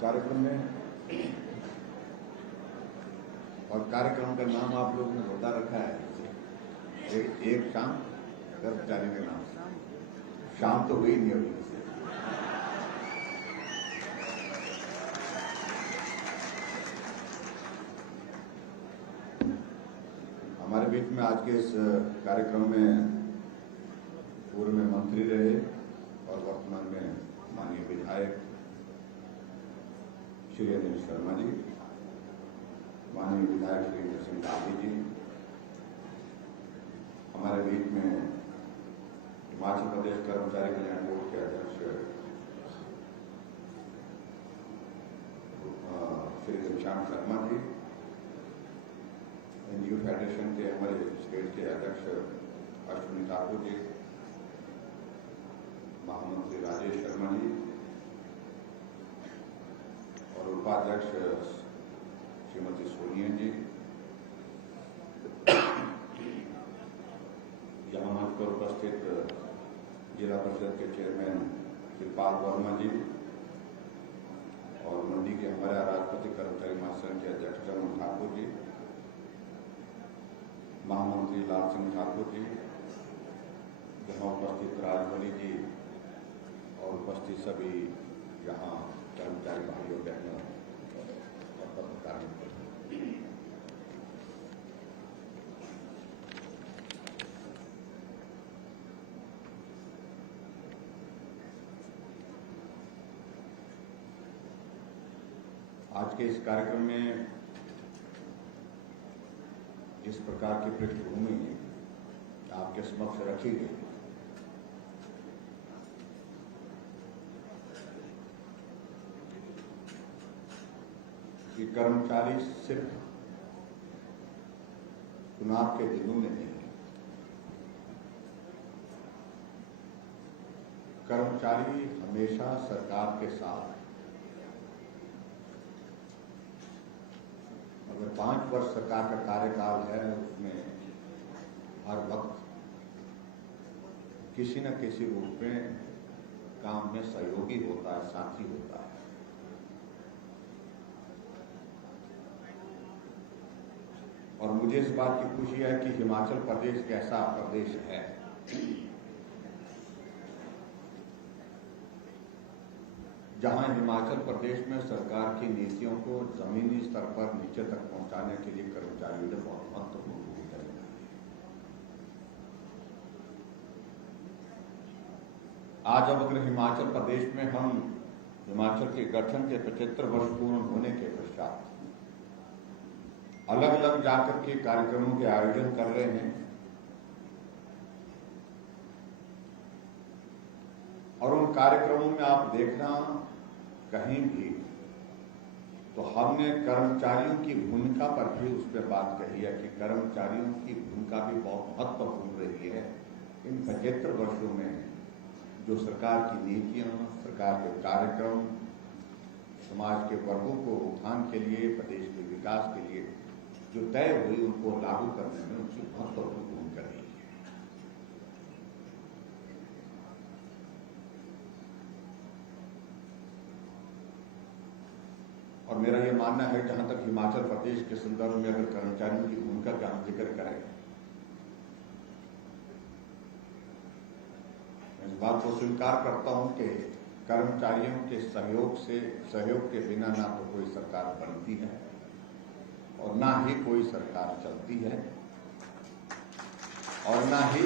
कार्यक्रम में और कार्यक्रम का नाम आप लोगों ने बता रखा है एक शाम कर्मचारी का नाम। शाम तो हुई नहीं अभी। हमारे बीच में आज के इस कार्यक्रम में पूर्व में मंत्री रहे और वर्तमान में माननीय विधायक श्री अनिल शर्मा जी, माननीय विधायक श्री नरसिंह गांधी जी, हमारे बीच में हिमाचल प्रदेश कर्मचारी कल्याण बोर्ड के अध्यक्ष श्री घनश्याम शर्मा जी, एनजीओ फेडरेशन के हमारे स्टेट के अध्यक्ष अश्विनी ठाकुर जी, महामंत्री राजेश शर्मा जी और उपाध्यक्ष श्रीमती सोनिया जी, यहाँ मंच पर उपस्थित जिला परिषद के चेयरमैन श्री पाल वर्मा जी और मंडी के हमारे राष्ट्रपति कर्मचारी महासंघ के अध्यक्ष चरण ठाकुर जी, महामंत्री लाल सिंह ठाकुर जी, यहाँ उपस्थित राजवली जी और उपस्थित सभी यहाँ कर्मचारी भाइयों बहनों और पत्रकार मित्र, आज के इस कार्यक्रम में जिस प्रकार की पृष्ठभूमि आपके समक्ष रखी गई कि कर्मचारी सिर्फ चुनाव के दिनों में नहीं, कर्मचारी हमेशा सरकार के साथ, अगर 5 वर्ष सरकार का कार्यकाल है उसमें हर वक्त किसी न किसी रूप में काम में सहयोगी होता है, साथी होता है। और मुझे इस बात की खुशी है कि हिमाचल प्रदेश एक ऐसा प्रदेश है जहां हिमाचल प्रदेश में सरकार की नीतियों को जमीनी स्तर पर नीचे तक पहुंचाने के लिए कर्मचारियों ने बहुत महत्वपूर्ण भूमिका निभाई। आज अब अगर हिमाचल प्रदेश में हम हिमाचल के गठन के 75 वर्ष पूर्ण होने के पश्चात अलग अलग जाकर के कार्यक्रमों के आयोजन कर रहे हैं और उन कार्यक्रमों में आप देखना कहीं भी तो हमने कर्मचारियों की भूमिका पर भी उस पर बात कही है कि कर्मचारियों की भूमिका भी बहुत महत्वपूर्ण रही है इन 75 वर्षों में। जो सरकार की नीतियां, सरकार के कार्यक्रम समाज के वर्गों को उत्थान के लिए, प्रदेश के विकास के लिए जो तय हुई, उनको लागू करने में उनकी महत्वपूर्ण भूमिका रही है। और मेरा यह मानना है जहां तक हिमाचल प्रदेश के संदर्भ में अगर कर्मचारियों की भूमिका का हम जिक्र करें, मैं इस बात को स्वीकार करता हूं कि कर्मचारियों के सहयोग के बिना ना तो कोई सरकार बनती है और ना ही कोई सरकार चलती है और ना ही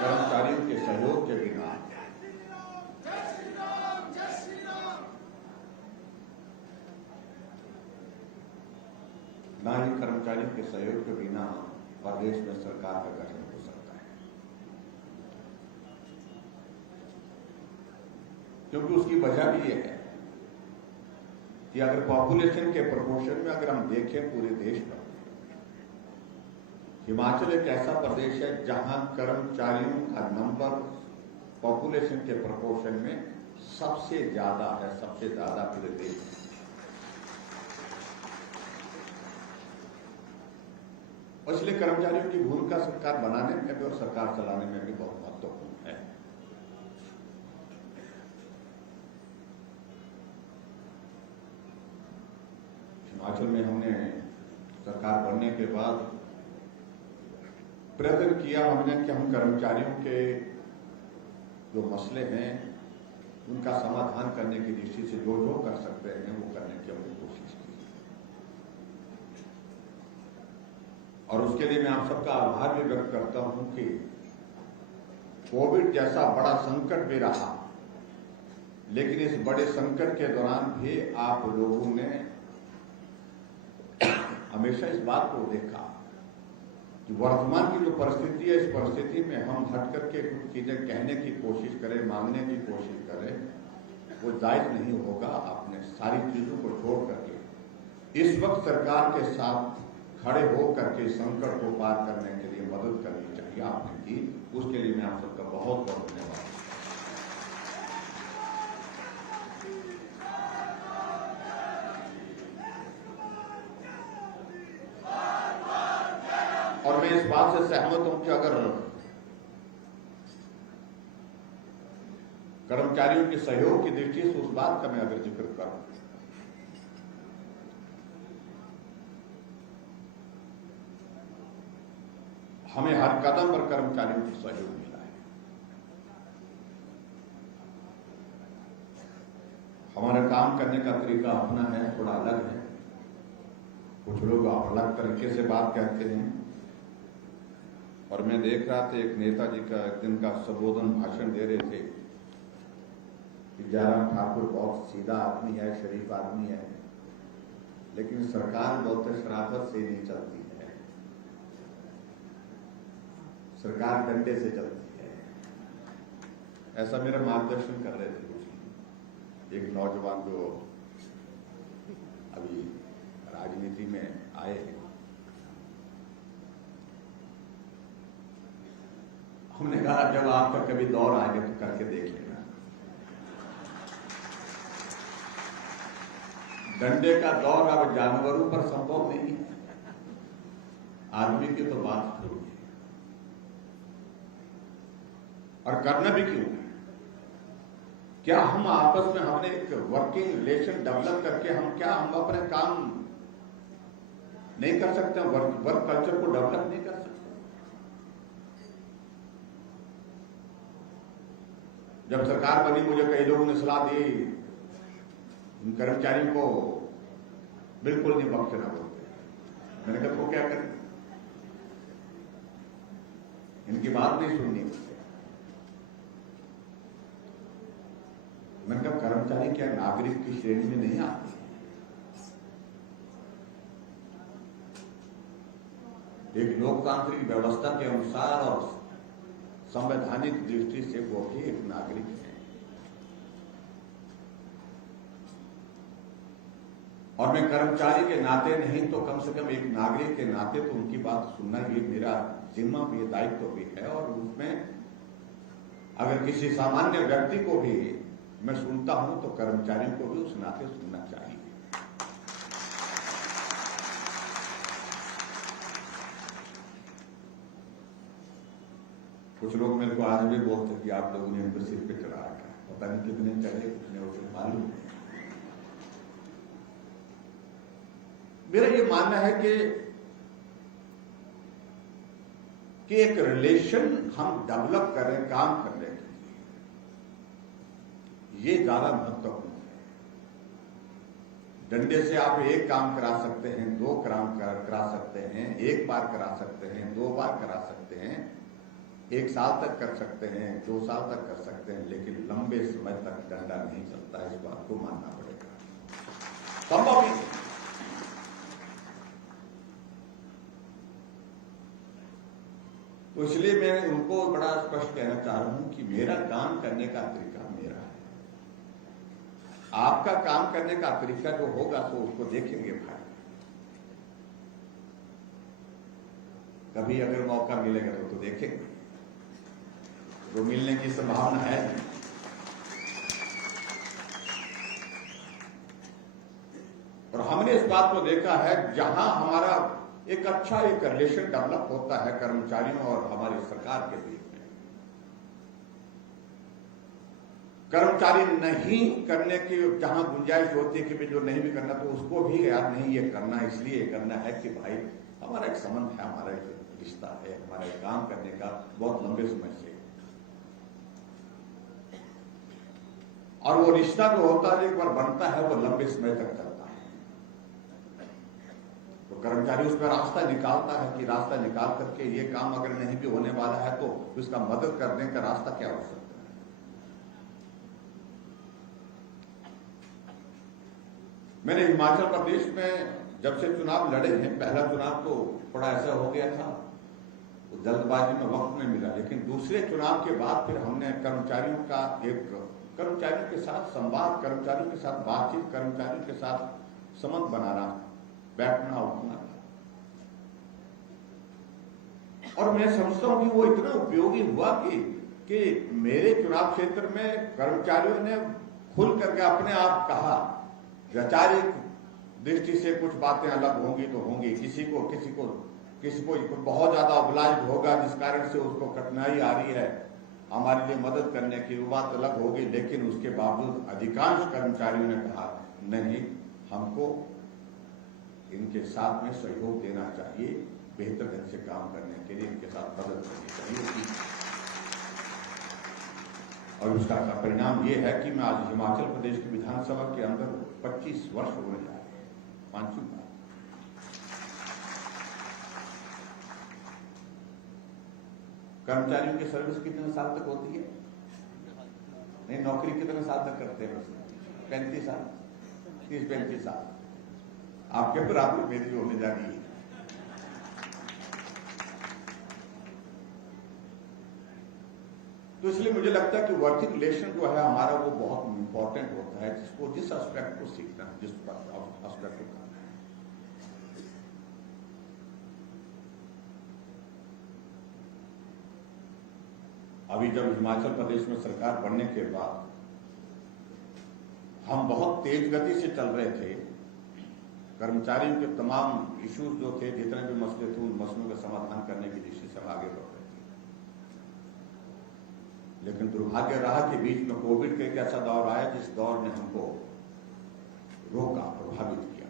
कर्मचारियों के सहयोग के बिना ना ही कर्मचारियों के सहयोग के बिना प्रदेश में सरकार का गठन हो सकता है, क्योंकि उसकी वजह भी यह है कि अगर पॉपुलेशन के प्रोपोर्शन में अगर हम देखें पूरे देश में, हिमाचल एक ऐसा प्रदेश है जहां कर्मचारियों का नंबर पॉपुलेशन के प्रोपोर्शन में सबसे ज्यादा है, सबसे ज्यादा पूरे देश में। और इसलिए कर्मचारियों की भूमिका सरकार बनाने में भी और सरकार चलाने में भी बहुत महत्वपूर्ण है। हिमाचल में हमने सरकार बनने के बाद प्रयत्न किया हमने कि हम कर्मचारियों के जो मसले हैं उनका समाधान करने की दृष्टि से जो जो कर सकते हैं वो करने की हमने कोशिश की, और उसके लिए मैं आप सबका आभार भी व्यक्त करता हूं कि कोविड जैसा बड़ा संकट भी रहा, लेकिन इस बड़े संकट के दौरान भी आप लोगों ने हमेशा इस बात को देखा कि वर्तमान की जो परिस्थिति है, इस परिस्थिति में हम हट करके कुछ चीजें कहने की कोशिश करें, मांगने की कोशिश करें, वो जायज नहीं होगा। आपने सारी चीजों को छोड़ करके इस वक्त सरकार के साथ खड़े हो करके संकट को पार करने के लिए मदद करनी चाहिए, आपने की। उसके लिए मैं आप सबका बहुत बहुत धन्यवाद। और मैं इस बात से सहमत हूं कि अगर कर्मचारियों के सहयोग की दृष्टि से उस बात का मैं अगर जिक्र करूं, हमें हर कदम पर कर्मचारियों को सहयोग मिला है। हमारा काम करने का तरीका अपना है, थोड़ा अलग है। कुछ लोग अलग तरीके से बात कहते हैं, और मैं देख रहा था एक नेताजी का एक दिन का संबोधन भाषण दे रहे थे कि जयराम ठाकुर बहुत सीधा आदमी है, शरीफ आदमी है, लेकिन सरकार बहुत शराफत से नहीं चलती है, सरकार डंडे से चलती है। ऐसा मेरा मार्गदर्शन कर रहे थे कुछ एक नौजवान जो अभी राजनीति में आए हैं। हमने कहा जब आपका कभी दौर आएगा तो करके देख लेना। डंडे का दौर अब जानवरों पर संभव नहीं है, आदमी की तो बात जरूरी है, और करना भी क्यों। क्या हम आपस में हमने एक वर्किंग रिलेशन डेवलप करके हम अपने काम नहीं कर सकते, वर्क कल्चर को डेवलप नहीं कर सकते। जब सरकार बनी मुझे कई लोगों ने सलाह दी इन कर्मचारियों को बिल्कुल नहीं बख्शना बोलते। मैंने कहा तो क्या करें, इनकी बात नहीं सुननी। मैंने कहा कर्मचारी क्या नागरिक की श्रेणी में नहीं आते? एक लोकतांत्रिक व्यवस्था के अनुसार और संवैधानिक दृष्टि से वो भी एक नागरिक है, और मैं कर्मचारी के नाते नहीं तो कम से कम एक नागरिक के नाते तो उनकी बात सुनना भी मेरा जिम्मा भी, दायित्व भी है। और उसमें अगर किसी सामान्य व्यक्ति को भी मैं सुनता हूं तो कर्मचारियों को भी उस नाते सुनना चाहिए। कुछ लोग मेरे को आज भी बोलते हैं कि आप लोगों ने उनको सिर पे चढ़ा रखा है, पता नहीं कितने चढ़े, कितने उसे मालूम। मेरा ये मानना है कि एक रिलेशन हम डेवलप करें काम करने के लिए, ये ज्यादा महत्वपूर्ण है। डंडे से आप एक काम करा सकते हैं, दो काम करा सकते हैं, एक बार करा सकते हैं, दो बार करा सकते हैं, एक साल तक कर सकते हैं, 2 साल तक कर सकते हैं, लेकिन लंबे समय तक डंडा नहीं चलता। इस बात को मानना पड़ेगा, संभव नहीं। तो इसलिए मैं उनको बड़ा स्पष्ट कहना चाह रहा हूं कि मेरा काम करने का तरीका मेरा है, आपका काम करने का तरीका जो होगा तो उसको देखेंगे भाई। कभी अगर मौका मिलेगा तो देखेंगे, वो मिलने की संभावना है। और हमने इस बात को देखा है, जहां हमारा एक अच्छा एक रिलेशन डेवलप होता है कर्मचारियों और हमारी सरकार के बीच में। कर्मचारी नहीं करने की जहां गुंजाइश होती है कि जो नहीं भी करना तो उसको भी यार नहीं ये करना इसलिए करना है कि भाई हमारा एक संबंध है, हमारा एक रिश्ता है, हमारा एक काम करने का बहुत लंबे समय से, और वो रिश्ता जो होता है एक बार बनता है वो लंबे समय तक चलता है। तो कर्मचारी उस पर रास्ता निकालता है कि रास्ता निकाल करके ये काम अगर नहीं भी होने वाला है तो उसका मदद करने का रास्ता क्या हो सकता है। मैंने हिमाचल प्रदेश में जब से चुनाव लड़े हैं, पहला चुनाव तो थोड़ा ऐसा हो गया था, तो जल्दबाजी में वक्त नहीं मिला, लेकिन दूसरे चुनाव के बाद फिर हमने कर्मचारियों का एक कर्मचारियों के साथ संवाद, कर्मचारियों के साथ बातचीत, कर्मचारियों के साथ संबंध बनाना, बैठना उठना, और मैं समझता हूं कि वो इतना उपयोगी हुआ कि मेरे चुनाव क्षेत्र में कर्मचारियों ने खुल करके अपने आप कहा, वैचारिक दृष्टि से कुछ बातें अलग होंगी तो होंगी, किसी को बहुत ज्यादा ऑब्लाइज्ड होगा जिस कारण से उसको कठिनाई आ रही है हमारे लिए मदद करने की, वो बात अलग होगी, लेकिन उसके बावजूद अधिकांश कर्मचारियों ने कहा नहीं, हमको इनके साथ में सहयोग देना चाहिए, बेहतर ढंग से काम करने के लिए इनके साथ मदद करनी चाहिए। और उसका परिणाम ये है कि मैं आज हिमाचल प्रदेश की विधानसभा के अंदर 25 वर्ष होने जा रहे हैं, 5वीं बार। कर्मचारियों की सर्विस कितने साल तक होती है? नहीं, नौकरी कितने साल तक करते हैं? 35 साल, 30-35 साल। आपके बराबर मेरी होने जा रही है। तो इसलिए मुझे लगता है कि वर्किंग रिलेशन जो है हमारा वो बहुत इंपॉर्टेंट होता है, जिसको जिस एस्पेक्ट को सीखना है, जिस एस्पेक्ट को करना है। अभी जब हिमाचल प्रदेश में सरकार बनने के बाद हम बहुत तेज गति से चल रहे थे, कर्मचारियों के तमाम इश्यूज जो थे, जितने भी मसले थे, उन मसलों का समाधान करने की दिशा से हम आगे बढ़ रहे थे। लेकिन दुर्भाग्य रहा कि बीच में कोविड का एक ऐसा दौर आया जिस दौर ने हमको रोका, प्रभावित किया।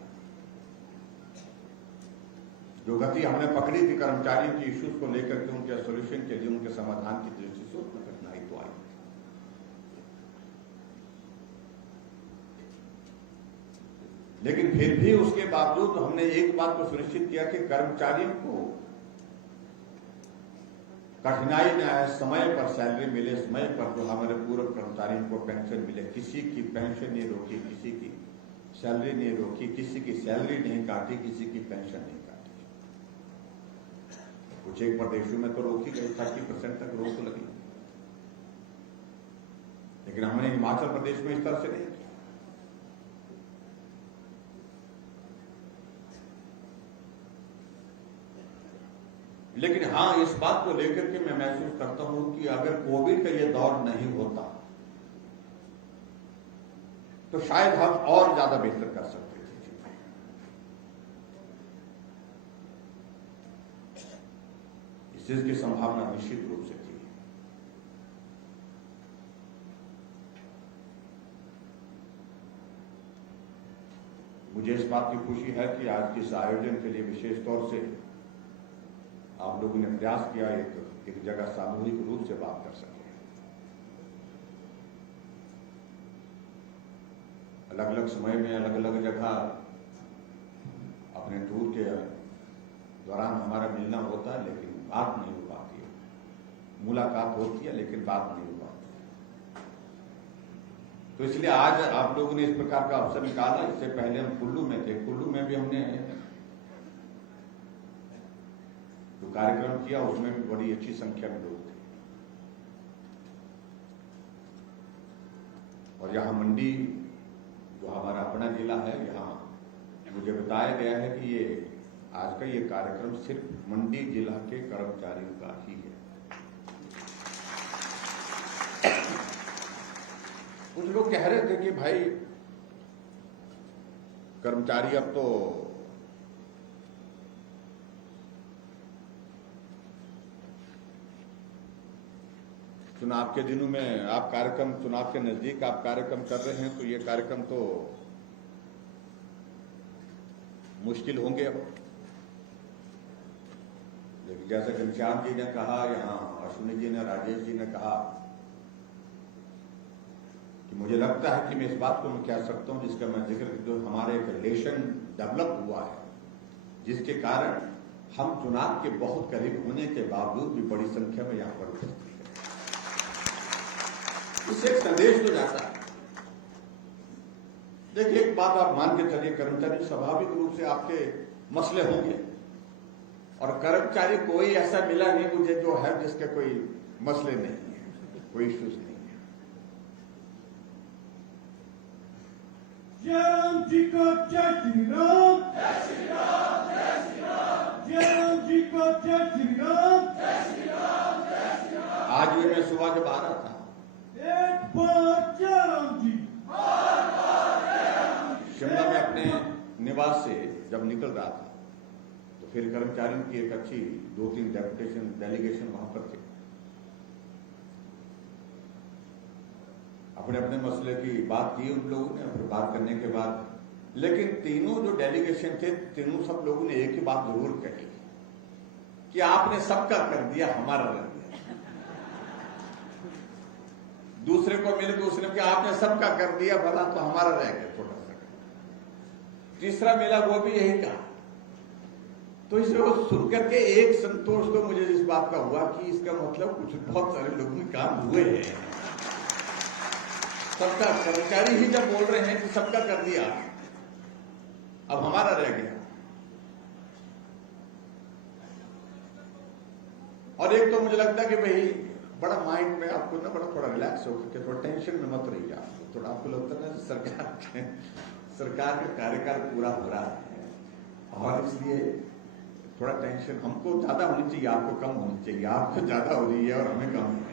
जो गति हमने पकड़ी थी कर्मचारियों की इश्यूज को लेकर के, उनके सोल्यूशन के लिए, उनके समाधान की दृष्टि से, उसमें कठिनाई तो आई। लेकिन फिर भी उसके बावजूद हमने एक बात को सुनिश्चित किया कि कर्मचारियों को कठिनाई न आए, समय पर सैलरी मिले, समय पर जो हमारे पूर्व कर्मचारियों को पेंशन मिले, किसी की पेंशन नहीं रोकी, किसी की सैलरी नहीं रोकी, किसी की सैलरी नहीं काटी, किसी की पेंशन नहीं काटी। कुछ एक प्रदेशों में तो रोकी गई, 30% तक रोक लगी, लेकिन हमने हिमाचल प्रदेश में इस तरह से नहीं किया। लेकिन हाँ, इस बात को लेकर के मैं महसूस करता हूं कि अगर कोविड का ये दौर नहीं होता तो शायद हम और ज्यादा बेहतर कर सकते थे। इस चीज की संभावना निश्चित रूप से थी। मुझे इस बात की खुशी है कि आज के इस आयोजन के लिए विशेष तौर से आप लोगों ने प्रयास किया एक जगह सामूहिक रूप से बात कर सके। अलग अलग समय में अलग अलग जगह अपने टूर के दौरान हमारा मिलना होता है, लेकिन बात नहीं हो पाती है। मुलाकात होती है लेकिन बात नहीं हो पाती। तो इसलिए आज आप लोगों ने इस प्रकार का अवसर निकाला। इससे पहले हम कुल्लू में थे, कुल्लू में भी हमने जो कार्यक्रम किया उसमें भी बड़ी अच्छी संख्या में लोग थे। और यहाँ मंडी जो हमारा अपना जिला है, यहाँ मुझे बताया गया है कि ये आज का ये कार्यक्रम सिर्फ मंडी जिला के कर्मचारियों का ही है। कुछ लोग कह रहे थे कि भाई कर्मचारी अब तो चुनाव के दिनों में आप कार्यक्रम, चुनाव के नजदीक आप कार्यक्रम कर रहे हैं, तो ये कार्यक्रम तो मुश्किल होंगे अब। लेकिन जैसे घनश्याम जी ने कहा, यहाँ अश्विनी जी ने, राजेश जी ने कहा कि मुझे लगता है कि मैं इस बात को मैं कह सकता हूं, जिसका मैं जिक्र, जो हमारे एक रिलेशन डेवलप हुआ है, जिसके कारण हम चुनाव के बहुत करीब होने के बावजूद भी बड़ी संख्या में यहां पर उपस्थित हैं। इससे एक संदेश तो जाता है। देखिए, एक बात आप मान के चलिए, कर्मचारी स्वाभाविक रूप से आपके मसले होंगे, और कर्मचारी कोई ऐसा मिला नहीं मुझे जो है जिसके कोई मसले नहीं है, कोई इश्यूज नहीं है। जय राम जी को जय श्री राम, जय श्री राम, जय श्री राम, जय राम जी को जय श्री राम, जय श्री राम, जय श्री राम। आज भी मैं सुबह जब आ रहा था, एक बार जय राम जी, शिमला में अपने निवास से जब निकल रहा था, तो फिर कर्मचारियों की एक अच्छी 2-3 डेलीगेशन वहां पर थे। अपने अपने मसले की बात की उन लोगों ने, फिर बात करने के बाद, लेकिन तीनों जो डेलीगेशन थे, तीनों सब लोगों ने एक ही बात जरूर कही कि आपने सबका कर दिया, हमारा रह गया। दूसरे को मिले, दूसरे को आपने सबका कर दिया, भला तो हमारा रह गया छोटा सा। तीसरा मिला, वो भी यही कहा। तो इसे वो सुन करके एक संतोष तो मुझे इस बात का हुआ कि इसका मतलब कुछ बहुत सारे लोगों के काम हुए हैं। सबका, कर्मचारी ही जब बोल रहे हैं कि सबका कर दिया, अब हमारा रह गया। और एक तो मुझे लगता है कि भाई बड़ा माइंड में आपको ना बड़ा थोड़ा रिलैक्स हो करके, थोड़ा टेंशन में मत रहिए। आपको थोड़ा, आपको लगता है ना सरकार का कार्यकाल पूरा हो रहा है, और इसलिए थोड़ा टेंशन हमको ज्यादा होनी चाहिए, आपको कम होनी चाहिए। आपको ज्यादा हो रही है और हमें कम है,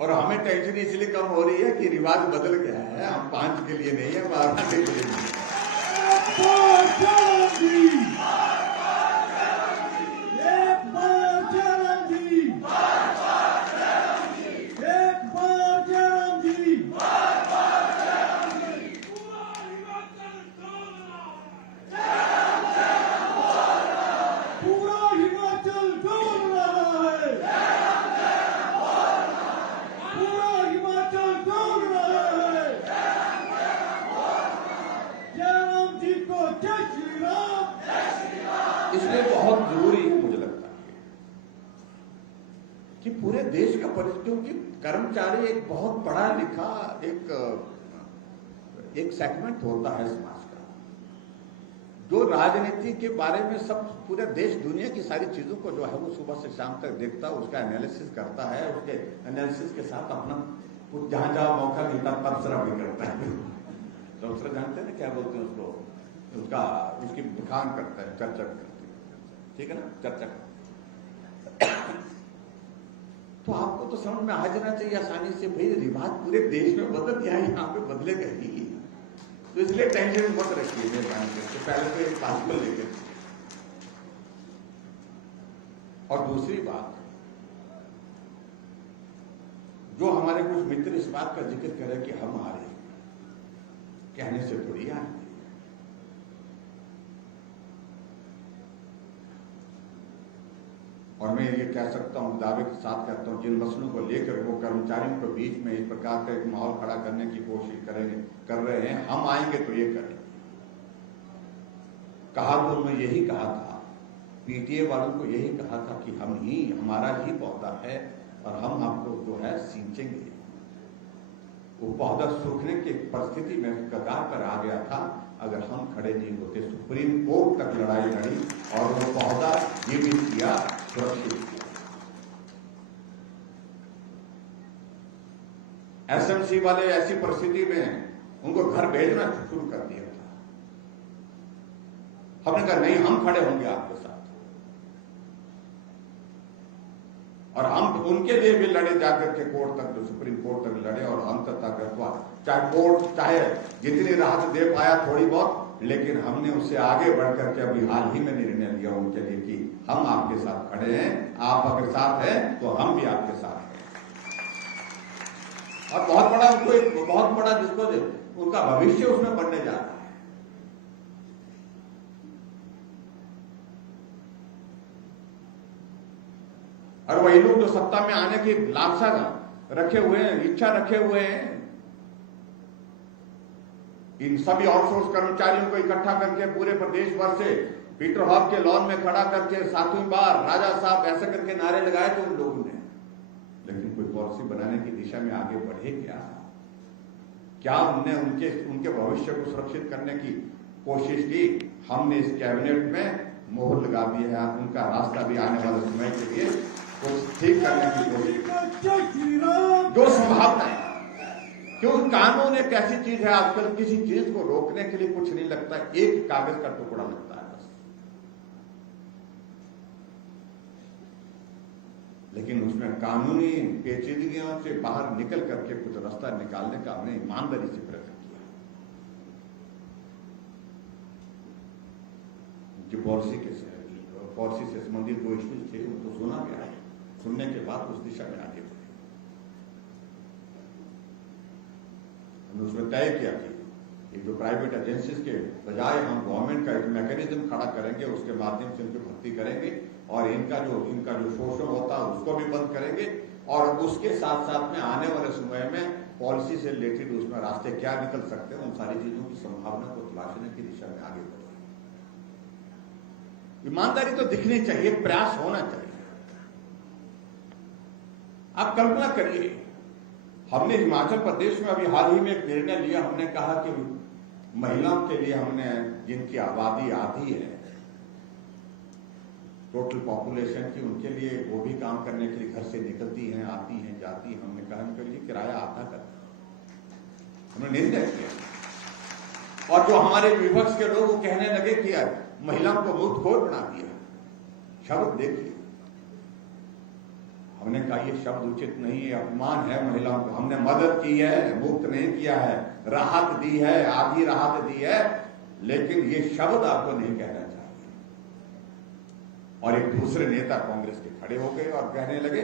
और हमें टेंशन इसलिए कम हो रही है कि रिवाज बदल गया है। हम 5 के लिए नहीं है, हम 8 के लिए नहीं है। इसलिए बहुत जरूरी मुझे लगता है कि पूरे देश का परिचय, क्योंकि कर्मचारी एक बहुत पढ़ा लिखा एक सेगमेंट होता है समाज का, जो राजनीति के बारे में सब पूरे देश दुनिया की सारी चीजों को जो है वो सुबह से शाम तक देखता है, उसका एनालिसिस करता है, उसके एनालिसिस के साथ अपना जहां जहां मौका मिलता तबसरा भी करता है। तबसरा जानते हैं ना क्या बोलते हैं उसको, उसका उसकी बखान करता है, चर्चा करता है, ठीक है ना, चर्चा। तो आपको तो समझ में आ जाना चाहिए आसानी से, भाई रिवाज पूरे देश में बदल गया है, यहाँ पे बदलेगा ही। तो इसलिए टेंशन मत रखिए मेहरबानी करके, पहले तो एक बात को लेकर। और दूसरी बात, जो हमारे कुछ मित्र इस बात का जिक्र करें कि हम आ रहे हैं, कहने से थोड़ी आए। और मैं ये कह सकता हूं, दावे के साथ कहता हूं, जिन मसलों को लेकर वो कर्मचारियों के बीच में इस प्रकार का एक माहौल खड़ा करने की कोशिश कर रहे हैं, हम आएंगे तो ये करेंगे। कहा तो उन्होंने यही कहा था, पीटीए वालों को यही कहा था कि हम ही, हमारा ही पौधा है और हम आपको जो है सींचेंगे। वो पौधा सूखने की परिस्थिति में कगार पर आ गया था। अगर हम खड़े नहीं होते, सुप्रीम कोर्ट तक लड़ाई लड़ी और वो पौधा जीवित किया, सुरक्षित किया। एसएमसी वाले ऐसी परिस्थिति में उनको घर भेजना शुरू कर दिया था। हमने कहा नहीं, हम खड़े होंगे आपके साथ, और हम उनके लिए भी लड़े, जाकर के कोर्ट तक, जो सुप्रीम कोर्ट तक लड़े, और अंत तक अथवा चाहे कोर्ट चाहे जितनी राहत दे पाया थोड़ी बहुत, लेकिन हमने उससे आगे बढ़कर के अभी हाल ही में निर्णय लिया उनके लिए कि हम आपके साथ खड़े हैं, आप अगर साथ हैं तो हम भी आपके साथ हैं। और बहुत बड़ा उनको एक बहुत बड़ा जिसको उनका भविष्य उसमें बनने जा रहा है। और वही लोग जो सत्ता में आने की लालसा रखे हुए हैं, इच्छा रखे हुए हैं, इन सभी आउटसोर्स कर्मचारियों को इकट्ठा करके पूरे प्रदेश भर से पीटर हॉफ के लॉन में खड़ा करके 7वीं बार राजा साहब ऐसे करके नारे लगाए थे उन लोगों ने, लेकिन कोई पॉलिसी बनाने की दिशा में आगे बढ़े क्या उनने उनके भविष्य को सुरक्षित करने की कोशिश की? हमने इस कैबिनेट में मोहर लगा दी है, उनका रास्ता भी आने वाले समय के लिए कुछ ठीक करने की कोशिश। जो संभावना है, क्यों कानून एक ऐसी चीज है, आजकल किसी चीज को रोकने के लिए कुछ नहीं लगता, एक कागज का टुकड़ा लगता है बस। लेकिन उसमें कानूनी पेचीदगियों से बाहर निकल करके कुछ रास्ता निकालने का हमने ईमानदारी से प्रयत्न किया। जो पॉलिसी से संबंधित जो इश्यूज थे उनको सुना गया, सुनने के बाद उस दिशा में आगे बढ़े। हमने उसमें तय किया कि ये जो प्राइवेट एजेंसीज के बजाय हम गवर्नमेंट का एक मैकेनिज्म खड़ा करेंगे, उसके माध्यम से इनकी भर्ती करेंगे और इनका जो शोषण होता है उसको भी बंद करेंगे, और उसके साथ साथ में आने वाले समय में पॉलिसी से रिलेटेड उसमें रास्ते क्या निकल सकते हैं, उन सारी चीजों की संभावना को तलाशने की दिशा में आगे बढ़े। ईमानदारी तो दिखनी चाहिए, प्रयास होना चाहिए। आप कल्पना करिए, हमने हिमाचल प्रदेश में अभी हाल ही में एक निर्णय लिया, हमने कहा कि महिलाओं के लिए हमने जिनकी आबादी आधी है टोटल पॉपुलेशन की, उनके लिए वो भी काम करने के लिए घर से निकलती हैं, आती हैं, जाती हैं, हमने कहा उनके लिए किराया आधा कर, हमने निर्णय किया। और जो हमारे विपक्ष के लोग वो कहने लगे कि महिलाओं को मुफ्तखोर बना दिया, शब्द देखिए, हमने कहा ये शब्द उचित नहीं है, अपमान है महिलाओं को। हमने मदद की है, मुफ्त नहीं किया है, राहत दी है, आधी राहत दी है, लेकिन ये शब्द आपको नहीं कहना चाहिए। और एक दूसरे नेता कांग्रेस के खड़े हो गए और कहने लगे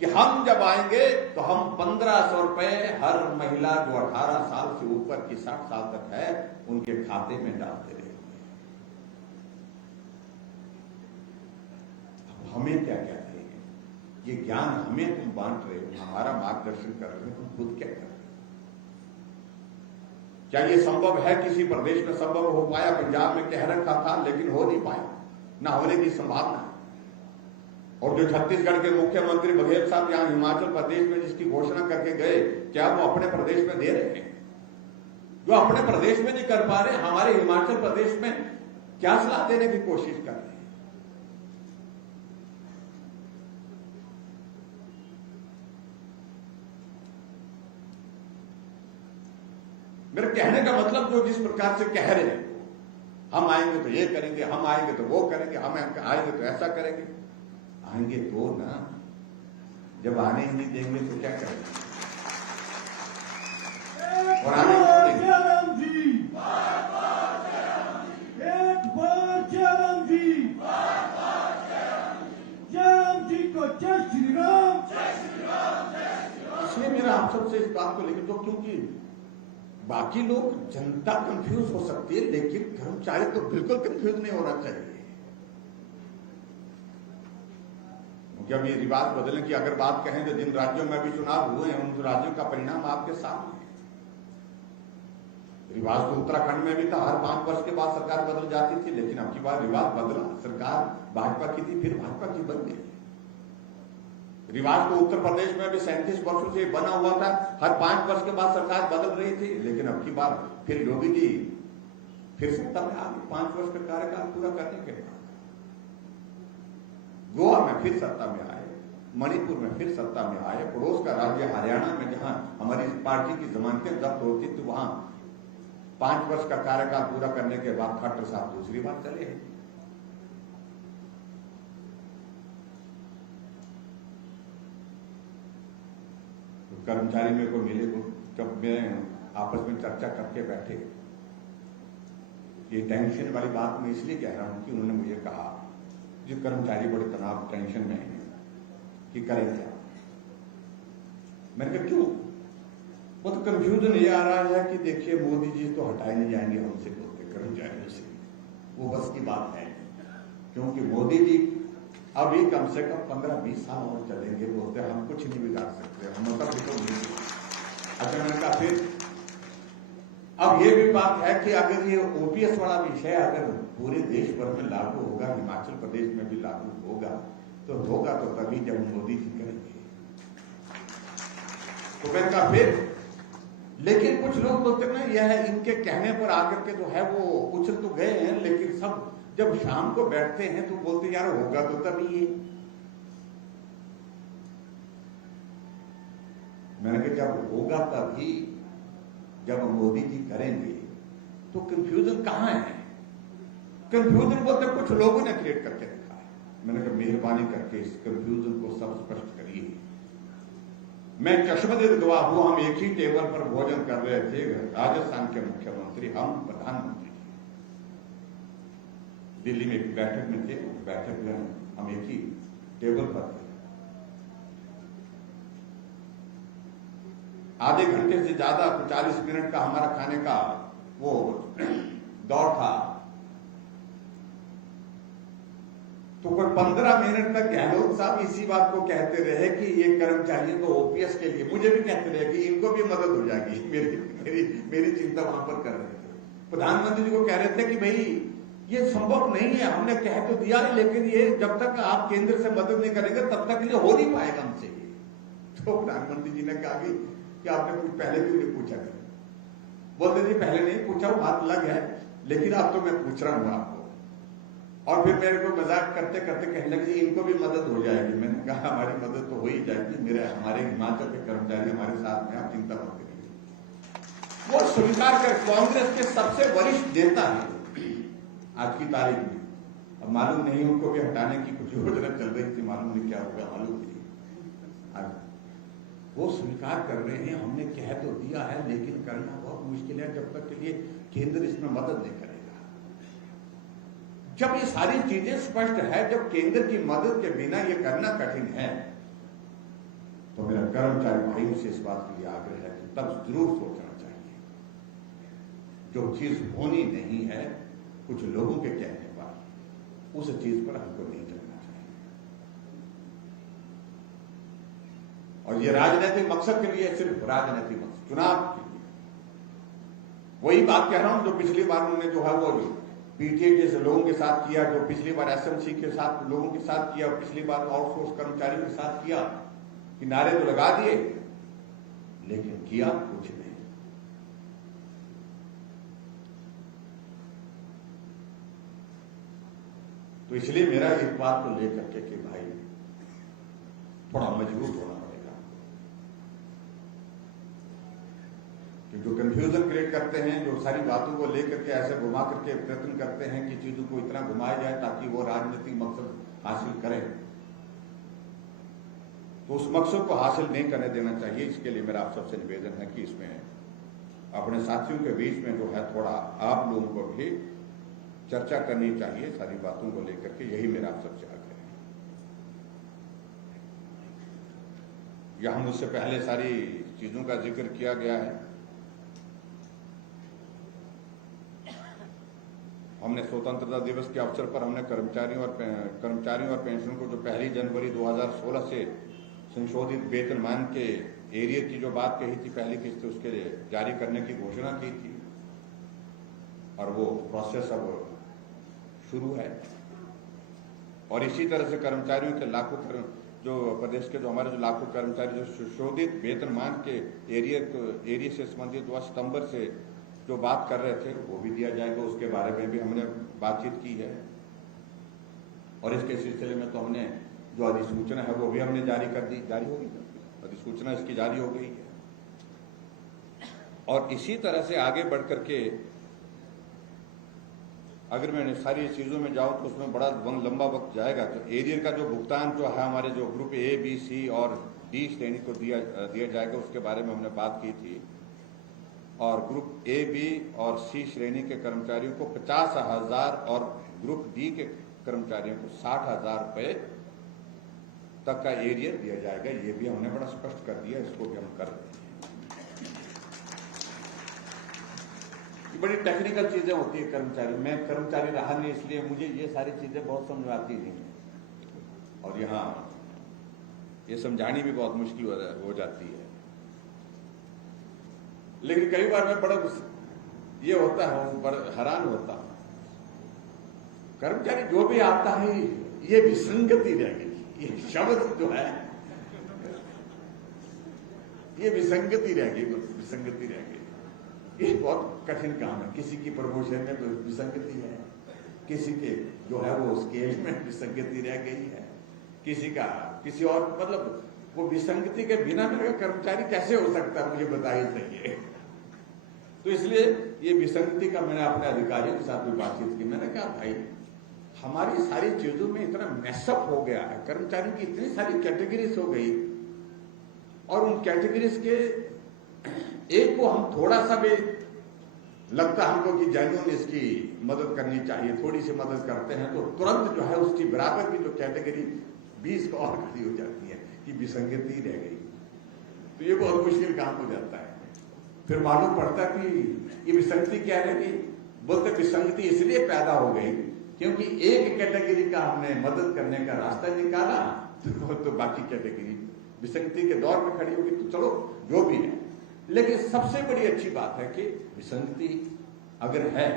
कि हम जब आएंगे तो हम 1500 रुपए हर महिला जो 18 साल से ऊपर की 60 साल तक है उनके खाते में डालते रहेंगे। अब हमें क्या कहते हैं, ये ज्ञान हमें तुम बांट रहे हो, हमारा मार्गदर्शन कर रहे हो, तुम खुद क्या कर रहे हो? क्या ये संभव है? किसी प्रदेश में संभव हो पाया, पंजाब में कह रखा था लेकिन हो नहीं पाया, ना होने की संभावना है। और जो छत्तीसगढ़ के मुख्यमंत्री बघेल साहब यहां हिमाचल प्रदेश में जिसकी घोषणा करके गए, क्या वो अपने प्रदेश में दे रहे हैं? जो अपने प्रदेश में नहीं कर पा रहे, हमारे हिमाचल प्रदेश में क्या सलाह देने की कोशिश कर रहे हैं? मेरे कहने का मतलब जो जिस प्रकार से कह रहे हैं, हम आएंगे तो ये करेंगे, हम आएंगे तो वो करेंगे, हम आएंगे तो ऐसा करेंगे, आएंगे तो ना, जब आने ही नहीं देंगे तो क्या करेंगे? और आने ही नहीं देंगे। इसलिए मेरा आप सबसे इस बात को लेकर, तो क्योंकि बाकी लोग, जनता कंफ्यूज हो सकती है, लेकिन कर्मचारी तो बिल्कुल कंफ्यूज नहीं होना चाहिए। क्योंकि अब ये रिवाज बदलने की अगर बात कहें तो जिन राज्यों में भी चुनाव हुए हैं उन राज्यों का परिणाम आपके सामने है। रिवाज तो उत्तराखंड में भी था, हर 5 वर्ष के बाद सरकार बदल जाती थी, लेकिन अब की बार रिवाज बदला, सरकार भाजपा की थी, फिर भाजपा की बन गई। रिवाज तो उत्तर प्रदेश में भी 37 वर्षों से बना हुआ था, हर 5 वर्ष के बाद सरकार बदल रही थी, लेकिन अब की बार फिर योगी जी फिर सत्ता में आ गए 5 वर्ष का कार्यकाल पूरा करने के बाद। गोवा में फिर सत्ता में आए, मणिपुर में फिर सत्ता में आए, पड़ोस का राज्य हरियाणा में जहां हमारी पार्टी की जमानतें जब्त होती थी वहां 5 वर्ष का कार्यकाल पूरा करने के बाद खट्टर साहब दूसरी बार चले हैं। कर्मचारी मेरे को मिले, जब मैं आपस में चर्चा करके बैठे, ये टेंशन वाली बात मैं इसलिए कह रहा हूं कि उन्होंने मुझे कहा जो कर्मचारी बड़े तनाव टेंशन में हैं कि करें क्या। मैंने कहा क्यों? वो तो कंफ्यूजन ये आ रहा है कि देखिए मोदी जी तो हटाए नहीं जाएंगे हमसे बोलते कर्मचारियों से, वो बस की बात है, क्योंकि मोदी जी अभी कम से कम 15-20 साल और चलेंगे, बोलते हम कुछ नहीं बिगाड़ सकते, हम मतलब नहीं। अच्छा मैंने कहा फिर अब ये भी बात है कि अगर ये ओपीएस वाला विषय अगर पूरे देश भर में लागू होगा, हिमाचल प्रदेश में भी लागू होगा तो तभी जब मोदी जी करेंगे। तो मैंने कहा फिर, लेकिन कुछ लोग बोलते ना यह है इनके कहने पर आकर के जो है वो उछल तो गए हैं, लेकिन सब जब शाम को बैठते हैं तो बोलते यार होगा तो तभी ये। मैंने कहा जब होगा तभी, जब मोदी जी करेंगे तो कंफ्यूजन कहां है? कंफ्यूजन बोलते कुछ लोगों ने क्रिएट करके रखा है। मैंने कहा मेहरबानी करके इस कंफ्यूजन को सब स्पष्ट करिए। मैं चश्मदीद गवाह हूं, हम एक ही टेबल पर भोजन कर रहे थे, राजस्थान के मुख्यमंत्री, हम प्रधानमंत्री दिल्ली में एक बैठक में थे, बैठक में हम एक ही टेबल पर थे। आधे घंटे से ज्यादा 40 मिनट का हमारा खाने का वो दौर था, तो कोई 15 मिनट तक गहलोत साहब इसी बात को कहते रहे कि ये कर्मचारियों को ओपीएस के लिए, मुझे भी कहते रहे कि इनको भी मदद हो जाएगी। मेरी चिंता वहां पर कर रहे थे। प्रधानमंत्री जी को कह रहे थे कि भाई ये संभव नहीं है, हमने कह तो दिया है, लेकिन ये जब तक आप केंद्र से मदद नहीं करेंगे तब तक ये हो नहीं पाएगा हमसे। तो प्रधानमंत्री जी ने कहा कि आपने कुछ पहले क्यों नहीं पूछा? बोलते जी पहले नहीं पूछा, वो बात अलग है, लेकिन अब तो मैं पूछ रहा हूं आपको। और फिर मेरे को मजाक करते करते कहने लगे इनको भी मदद हो जाएगी। मैंने कहा हमारी मदद तो हो ही जाएगी, हमारे हिमाचल के कर्मचारी हमारे साथ में, आप चिंता मत करिए। वो स्वीकार कर, कांग्रेस के सबसे वरिष्ठ नेता है आज की तारीख में। अब मालूम नहीं उनको भी हटाने की कुछ योजना चल रही थी, मालूम नहीं क्या होगा, मालूम नहीं। वो स्वीकार कर रहे हैं हमने कह तो दिया है, लेकिन करना बहुत मुश्किल है जब तक के लिए केंद्र इसमें मदद नहीं करेगा। जब ये सारी चीजें स्पष्ट है, जब केंद्र की मदद के बिना ये करना कठिन है, तो मेरा कर्मचारी भाइयों से इस बात के लिए आग्रह है कि तब जरूर सोचना चाहिए। जो चीज होनी नहीं है कुछ लोगों के कहने पर, उस चीज पर हमको नहीं चलना चाहिए। और ये राजनीतिक मकसद के लिए, सिर्फ राजनीतिक मकसद, चुनाव के लिए, वही बात कह रहा हूं जो पिछली बार उन्होंने जो है वो पीटीए के लोगों के साथ किया, जो पिछली बार एसएमसी के साथ लोगों के साथ किया, पिछली बार आउटसोर्स कर्मचारियों के साथ किया, कि नारे तो लगा दिए लेकिन किया कुछ नहीं। तो इसलिए मेरा इस बात को लेकर के कि भाई थोड़ा मजबूत होना पड़ेगा, कि जो कंफ्यूजन क्रिएट करते हैं, जो सारी बातों को लेकर के ऐसे घुमा करके प्रयत्न करते हैं कि चीजों को इतना घुमाया जाए ताकि वो राजनीतिक मकसद हासिल करें, तो उस मकसद को हासिल नहीं करने देना चाहिए। इसके लिए मेरा आप सबसे निवेदन है कि इसमें अपने साथियों के बीच में जो है थोड़ा आप लोगों को भी चर्चा करनी चाहिए सारी बातों को लेकर के, यही मेरा आप सबसे आग्रह है। यहां मुझसे पहले सारी चीजों का जिक्र किया गया है। हमने स्वतंत्रता दिवस के अवसर पर हमने कर्मचारियों और पेंशन को जो 1 जनवरी 2016 से संशोधित वेतनमान के एरियर की जो बात कही थी, पहली किस्त उसके जारी करने की घोषणा की थी, और वो प्रोसेस अब शुरू है। और इसी तरह से कर्मचारियों के लाखों जो प्रदेश के जो हमारे जो लाखों कर्मचारी जो संशोधित वेतनमान के एरिया से संबंधित 2 सितंबर से जो बात कर रहे थे वो भी दिया जाएगा, उसके बारे में भी हमने बातचीत की है। और इसके सिलसिले में तो हमने जो अधिसूचना है वो भी हमने जारी कर दी, जारी हो गई, अधिसूचना इसकी जारी हो गई है। और इसी तरह से आगे बढ़ करके अगर मैं सारी चीजों में जाऊं तो उसमें बड़ा लंबा वक्त जाएगा। तो एरियर का जो भुगतान जो है हमारे जो ग्रुप ए, बी, सी और डी श्रेणी को दिया जाएगा, उसके बारे में हमने बात की थी। और ग्रुप ए, बी और सी श्रेणी के कर्मचारियों को 50,000 और ग्रुप डी के कर्मचारियों को 60,000 रुपये तक का एरियर दिया जाएगा। ये भी हमने बड़ा स्पष्ट कर दिया, इसको भी हम कर रहे हैं। बड़ी टेक्निकल चीजें होती है कर्मचारी, मैं कर्मचारी रहा नहीं इसलिए मुझे ये सारी चीजें बहुत समझ आती नहीं, और यहाँ ये समझानी भी बहुत मुश्किल हो जाती है। लेकिन कई बार मैं बड़ा ये होता है, बड़ा हैरान होता हूं, कर्मचारी जो भी आता है ये विसंगति रह गई, ये शब्द जो है ये विसंगति रह गई, विसंगति रह गई। ये बहुत कठिन काम है। किसी की प्रमोशन में तो विसंगति है, किसी के जो है वो स्केल में विसंगति रह गई है, किसी का किसी और, मतलब वो विसंगति के बिना मेरा कर्मचारी कैसे हो सकता है, मुझे बताइए चाहिए। तो इसलिए ये विसंगति का मैंने अपने अधिकारियों के साथ भी बातचीत की। मैंने कहा भाई हमारी सारी चीजों में इतना मैसअप हो गया है, कर्मचारियों की इतनी सारी कैटेगरीज हो गई, और उन कैटेगरीज के एक को हम थोड़ा सा भी लगता हमको कि जेन्युइन इसकी मदद करनी चाहिए, थोड़ी सी मदद करते हैं तो तुरंत जो है उसकी बराबर की जो कैटेगरी 20 को और खड़ी हो जाती है कि विसंगति रह गई। तो ये बहुत मुश्किल काम हो जाता है। फिर मालूम पड़ता कि ये विसंगति क्या रहेगी, बोलते विसंगति इसलिए पैदा हो गई क्योंकि एक कैटेगरी का हमने मदद करने का रास्ता निकाला, तो बाकी कैटेगरी विसंगति के दौर में खड़ी होगी। तो चलो जो भी है, लेकिन सबसे बड़ी अच्छी बात है कि विसंगति अगर है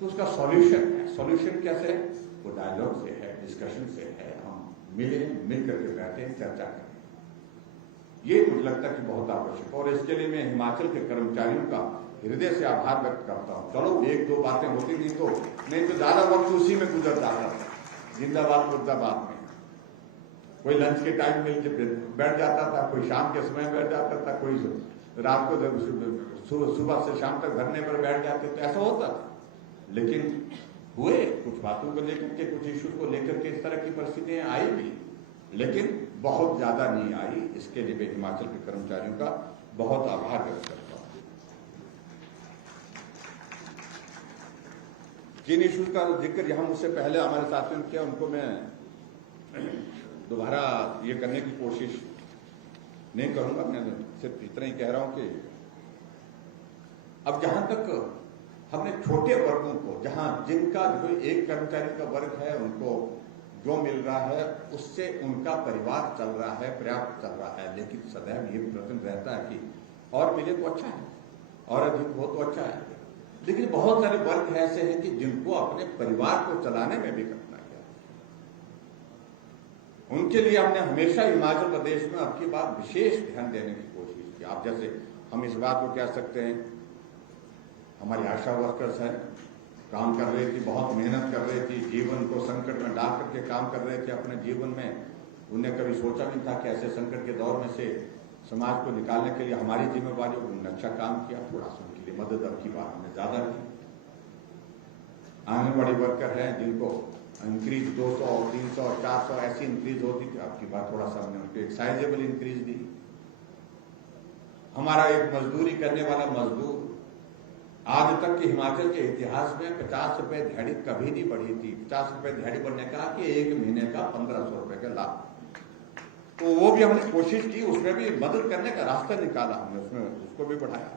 तो उसका सॉल्यूशन है। सॉल्यूशन कैसे है? वो डायलॉग से है, डिस्कशन से है, हम मिल करके बैठे चर्चा करें। ये मुझे लगता है कि बहुत आवश्यक है, और इसके लिए मैं हिमाचल के कर्मचारियों का हृदय से आभार व्यक्त करता हूँ। चलो एक दो बातें होती नहीं तो ज्यादा वक्त उसी में गुजर जाता था, जिंदाबाद मुर्दाबाद में। कोई लंच के टाइम में बैठ जाता था, कोई शाम के समय बैठ जाता था, कोई रात को सुबह से शाम तक धरने पर बैठ जाते, तो ऐसा होता था। लेकिन हुए कुछ बातों को लेकर के, कुछ इश्यू को लेकर के इस तरह की परिस्थितियां आई भी, लेकिन बहुत ज्यादा नहीं आई। इसके लिए मैं हिमाचल के कर्मचारियों का बहुत आभार व्यक्त करता हूं। जिन इश्यूज का जिक्र यहां मुझसे पहले हमारे साथियों ने किया, उनको मैं दोबारा ये करने की कोशिश नहीं करूंगा। मैं सिर्फ इतना ही कह रहा हूं कि अब जहां तक हमने छोटे वर्गों को, जहां जिनका जो एक कर्मचारी का वर्ग है, उनको जो मिल रहा है उससे उनका परिवार चल रहा है, पर्याप्त चल रहा है, लेकिन सदैव ये प्रश्न रहता है कि और मिले तो अच्छा है, और अधिक हो तो अच्छा है। लेकिन बहुत सारे वर्ग ऐसे हैं कि जिनको अपने परिवार को चलाने में भी कठिनाई है। उनके लिए हमने हमेशा हिमाचल प्रदेश में अब की बात विशेष ध्यान देने की कोशिश की। आप जैसे हम इस बात को कह सकते हैं, हमारी आशा वर्कर्स हैं, काम कर रही थी, बहुत मेहनत कर रही थी, जीवन को संकट में डाल करके काम कर रहे थे अपने जीवन में। उन्हें कभी सोचा नहीं था कि ऐसे संकट के दौर में से समाज को निकालने के लिए हमारी जिम्मेवारी, उन्होंने अच्छा काम किया। थोड़ा सा उनके लिए मदद अब की बात हमने ज्यादा की। आंगनबाड़ी वर्कर हैं जिनको इंक्रीज 200, 300, 400 ऐसी इंक्रीज होती थी, अब की बात थोड़ा सा हमने उनको एक साइजेबल इंक्रीज दी। हमारा एक मजदूरी करने वाला मजदूर, आज तक के हिमाचल के इतिहास में 50 रुपए दिहाड़ी कभी नहीं बढ़ी थी। 50 रुपए दिहाड़ी बढ़ने का कि एक महीने का 1500 रुपए का लाभ, तो वो भी हमने कोशिश की, उसमें भी मदद करने का रास्ता निकाला हमने, उसमें उसको भी बढ़ाया।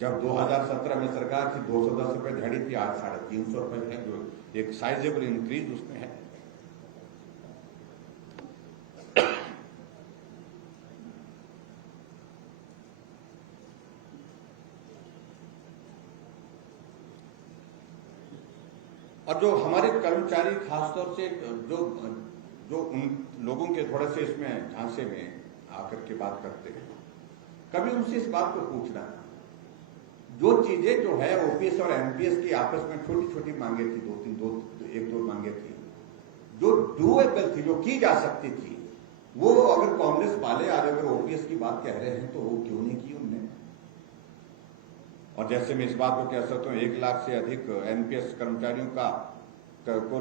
जब 2017 में सरकार थी 210 रुपए दिहाड़ी थी, आज 350 रुपए है, जो एक साइजेबल इंक्रीज उसमें है। और जो हमारे कर्मचारी खासतौर से जो उन लोगों के थोड़े से इसमें झांसे में आकर के बात करते हैं, कभी उनसे इस बात को पूछना, जो चीजें जो है ओपीएस और एनपीएस की आपस में छोटी छोटी मांगे थी, एक दो मांगे थी जो डूएबल थी, जो की जा सकती थी, वो अगर कांग्रेस वाले आज अगर ओपीएस की बात कह रहे हैं तो वो क्यों नहीं की उनने। और जैसे मैं इस बात को कह सकता हूँ, 1 लाख से अधिक एनपीएस कर्मचारियों को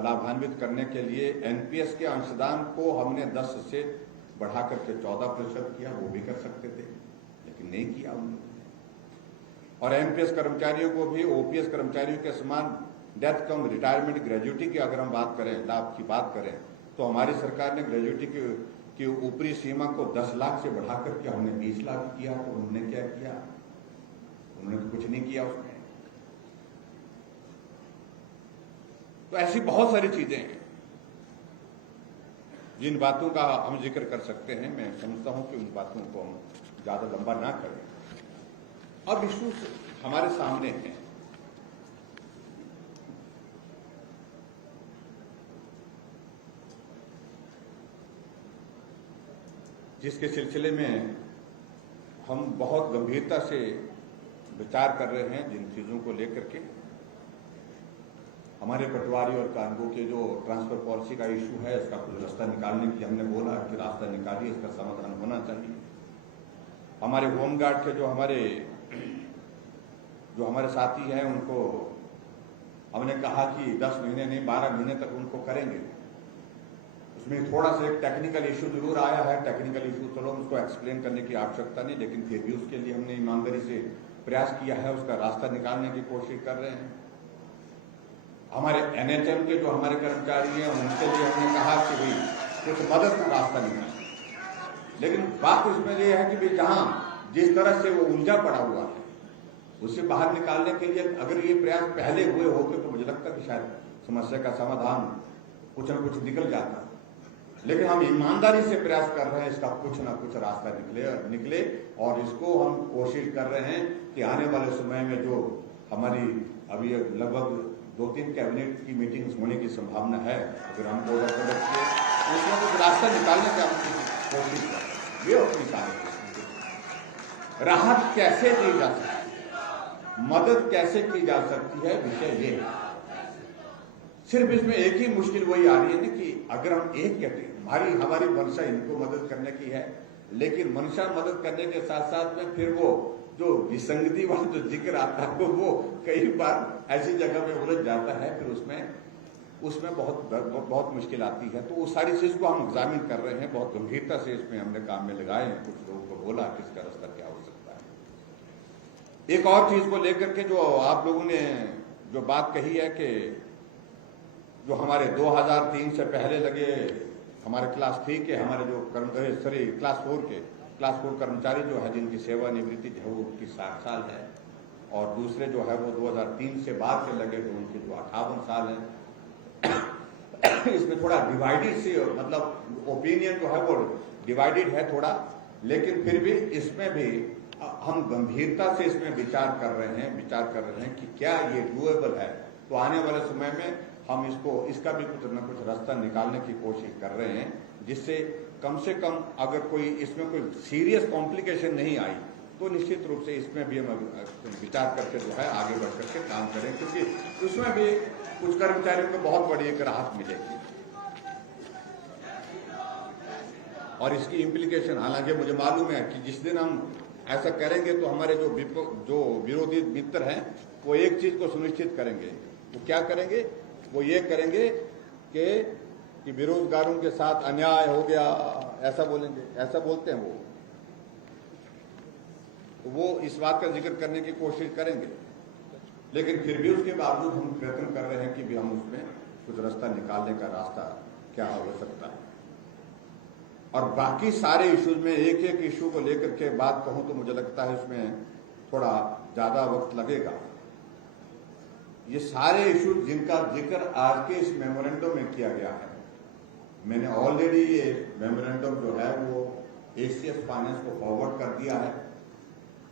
लाभान्वित करने के लिए एनपीएस के अंशदान को हमने 10 से बढ़ा करके 14% किया, वो भी कर सकते थे, लेकिन नहीं किया उन्होंने। और एनपीएस कर्मचारियों को भी ओपीएस कर्मचारियों के समान डेथ कम रिटायरमेंट ग्रेजुएटी की अगर हम बात करें, लाभ की बात करें, तो हमारी सरकार ने ग्रेजुएटी की ऊपरी सीमा को 10 लाख से बढ़ा करके हमने 20 लाख किया। तो उन्होंने क्या किया? उन्होंने तो कुछ नहीं किया उसमें। तो ऐसी बहुत सारी चीजें हैं जिन बातों का हम जिक्र कर सकते हैं। मैं समझता हूं कि उन बातों को हम ज्यादा लंबा ना करें। अब इश्यूज हमारे सामने हैं। जिसके सिलसिले में हम बहुत गंभीरता से विचार कर रहे हैं, जिन चीजों को लेकर के हमारे पटवारी और कार्गो के जो ट्रांसफर पॉलिसी का इशू है, इसका कुछ रास्ता निकालने की हमने बोला कि रास्ता निकालिए, इसका समाधान होना चाहिए। हमारे होमगार्ड के जो हमारे साथी हैं, उनको हमने कहा कि 10 महीने नहीं 12 महीने तक उनको करेंगे। उसमें थोड़ा सा एक टेक्निकल इशू जरूर आया है। टेक्निकल इशू चलो उसको एक्सप्लेन करने की आवश्यकता नहीं, लेकिन फिर भी उसके लिए हमने ईमानदारी से प्रयास किया है, उसका रास्ता निकालने की कोशिश कर रहे हैं। हमारे एनएचएम के जो हमारे कर्मचारी हैं, उनके लिए हमने कहा कि भाई कुछ मदद का रास्ता निकालें। लेकिन बात इसमें यह है कि भाई जहां जिस तरह से वो उलझा पड़ा हुआ है, उससे बाहर निकालने के लिए अगर ये प्रयास पहले हुए होते तो मुझे लगता कि शायद समस्या का समाधान कुछ न कुछ निकल जाता। लेकिन हम ईमानदारी से प्रयास कर रहे हैं, इसका कुछ ना कुछ रास्ता निकले और इसको हम कोशिश कर रहे हैं कि आने वाले समय में जो हमारी अभी लगभग 2-3 कैबिनेट की मीटिंग्स होने की संभावना है, अगर हम बोर्ड ऑफ कंडक्ट के उसमें कुछ रास्ता निकालने की कोशिश कर रहे हैं। ये अपनी सारी राहत कैसे दी जा सकती है, मदद कैसे की जा सकती है, विषय ये है। सिर्फ इसमें एक ही मुश्किल वही आ रही है ना कि अगर हम एक कहते हैं हमारी मंशा इनको मदद करने की है, लेकिन मंशा मदद करने के साथ साथ में फिर वो जो विसंगति वाला जो जिक्र आता है वो कई बार ऐसी जगह में उलझ जाता है, फिर उसमें बहुत मुश्किल आती है। तो वो सारी चीज को हम एग्जामिन कर रहे हैं, बहुत गंभीरता से इसमें हमने काम में लगाए हैं। कुछ लोगों को बोला किसका रास्ता क्या हो सकता है। एक और चीज को लेकर के जो आप लोगों ने जो बात कही है कि जो हमारे 2003 से पहले लगे हमारे क्लास 3 के हमारे जो क्लास 4 कर्मचारी जो है जिनकी सेवानिवृत्ति जो है वो उनकी 60 साल है, और दूसरे जो है वो 2003 से बाद से लगे तो उनके जो 58 साल है। इसमें थोड़ा डिवाइडेड से मतलब ओपिनियन जो है वो डिवाइडेड है थोड़ा, लेकिन फिर भी इसमें भी हम गंभीरता से इसमें विचार कर रहे हैं कि क्या ये डूएबल है। तो आने वाले समय में हम इसका भी कुछ न कुछ रास्ता निकालने की कोशिश कर रहे हैं, जिससे कम से कम अगर कोई इसमें कोई सीरियस कॉम्प्लिकेशन नहीं आई तो निश्चित रूप से इसमें भी हम विचार करके जो है आगे बढ़ करके काम करें, क्योंकि उसमें भी कुछ कर्मचारियों को बहुत बड़ी एक राहत मिलेगी। और इसकी इम्प्लीकेशन हालांकि मुझे मालूम है कि जिस दिन हम ऐसा करेंगे तो हमारे जो विरोधी मित्र हैं वो एक चीज को सुनिश्चित करेंगे। वो क्या करेंगे? वो ये करेंगे कि बेरोजगारों के साथ अन्याय हो गया, ऐसा बोलेंगे, ऐसा बोलते हैं वो इस बात का जिक्र करने की कोशिश करेंगे। लेकिन फिर भी उसके बावजूद हम प्रयत्न कर रहे हैं कि भी हम उसमें कुछ रास्ता निकालने का रास्ता क्या हो सकता है। और बाकी सारे इश्यूज में एक एक इश्यू को लेकर के बात कहूं तो मुझे लगता है इसमें थोड़ा ज्यादा वक्त लगेगा। ये सारे इश्यू जिनका जिक्र आज के इस मेमोरेंडम में किया गया है, मैंने ऑलरेडी ये मेमोरेंडम जो है वो एसीएस फाइनेंस को फॉरवर्ड कर दिया है,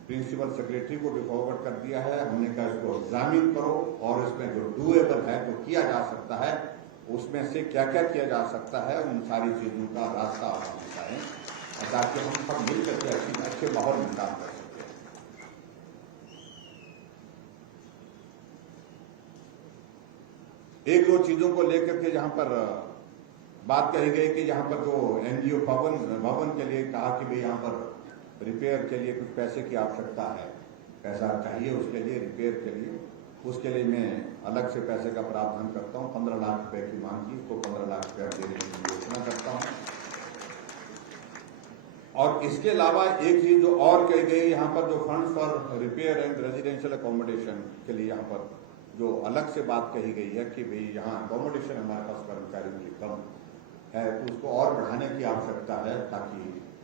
प्रिंसिपल सेक्रेटरी को भी फॉरवर्ड कर दिया है। हमने कहा इसको एग्जामिन करो और इसमें जो डूएबल है, जो किया जा सकता है, उसमें से क्या क्या किया जा सकता है, उन सारी चीजों का रास्ता आप बताएं, ताकि हम सब मिलकर के अच्छे माहौल में काम कर सकते हैं। एक दो चीजों को लेकर के जहां पर बात कही गई कि यहाँ पर जो एनजीओ भवन के लिए कहा कि भाई यहाँ पर रिपेयर के लिए कुछ पैसे की आवश्यकता है, पैसा चाहिए उसके लिए रिपेयर के लिए, उसके लिए मैं अलग से पैसे का प्रावधान करता हूँ। 15 लाख रुपए की मांग की, उसको 15 लाख रुपया देने की घोषणा करता हूँ। और इसके अलावा एक चीज जो और कही गई, यहाँ पर जो fund for repair and residential accommodation के लिए यहाँ पर जो अलग से बात कही गई है कि भाई यहाँ अकोमोडेशन हमारे पास कर्मचारियों की कम है, तो उसको और बढ़ाने की आवश्यकता है ताकि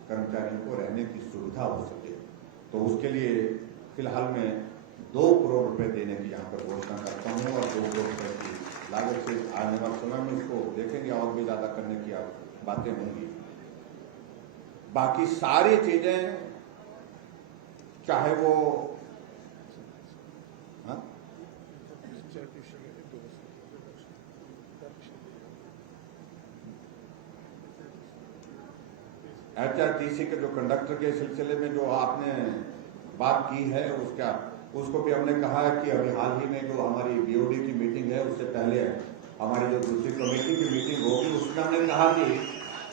कर्मचारियों को रहने की सुविधा हो सके। तो उसके लिए फिलहाल मैं 2 करोड़ रुपए देने की यहाँ पर घोषणा करता हूँ और 2 करोड़ रुपए की लागत से आने वाले समय में इसको देखेंगे और भी ज्यादा करने की बातें होंगी। बाकी सारी चीजें चाहे वो HRTC के जो कंडक्टर के सिलसिले में जो आपने बात की है उसको भी हमने कहा है कि अभी हाल ही में जो हमारी BOD की मीटिंग है उससे पहले हमारी जो दूसरी कमेटी की मीटिंग होगी उसमें हमने कहा कि